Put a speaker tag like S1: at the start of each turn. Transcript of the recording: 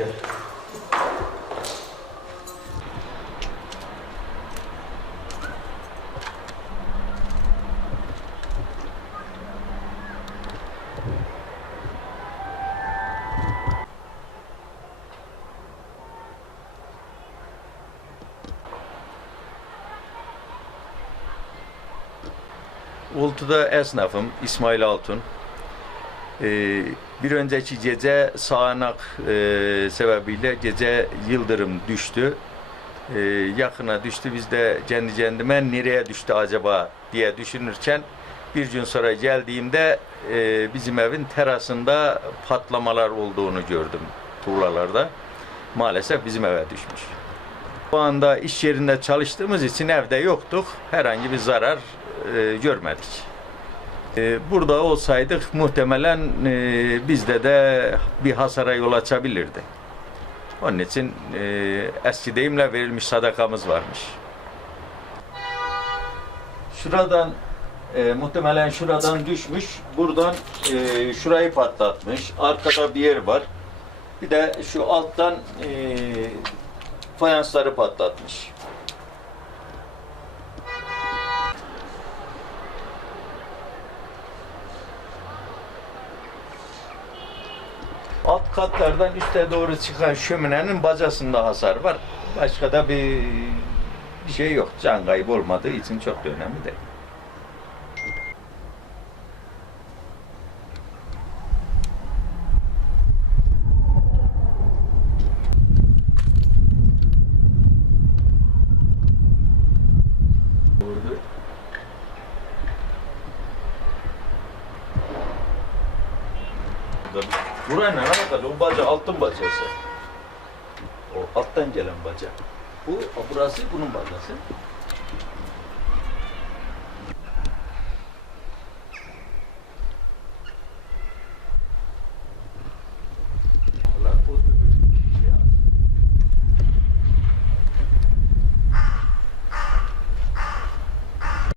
S1: Gel. Ultu'da esnafım İsmail Altun. Ee, bir önceki gece sağanak e, sebebiyle gece yıldırım düştü. Ee, yakına düştü. Biz de kendi kendime nereye düştü acaba diye düşünürken bir gün sonra geldiğimde e, bizim evin terasında patlamalar olduğunu gördüm tuğlalarda. Maalesef bizim eve düşmüş. Bu anda iş yerinde çalıştığımız için evde yoktuk. Herhangi bir zarar e, görmedik. E, burada olsaydık muhtemelen e, bizde de bir hasara yol açabilirdi. Onun için e, eski deyimle verilmiş sadakamız varmış. Şuradan e, muhtemelen şuradan düşmüş. Buradan e, şurayı patlatmış. Arkada bir yer var. Bir de şu alttan e, fayansları patlatmış. Alt katlardan üste doğru çıkan şöminenin bacasında hasar var. Başka da bir bir şey yok. Can kaybı olmadığı için çok da önemli değil. Vurdu. Buraya ne kadar? O baca altın bacası. O alttan gelen baca. Bu burası bunun bacası.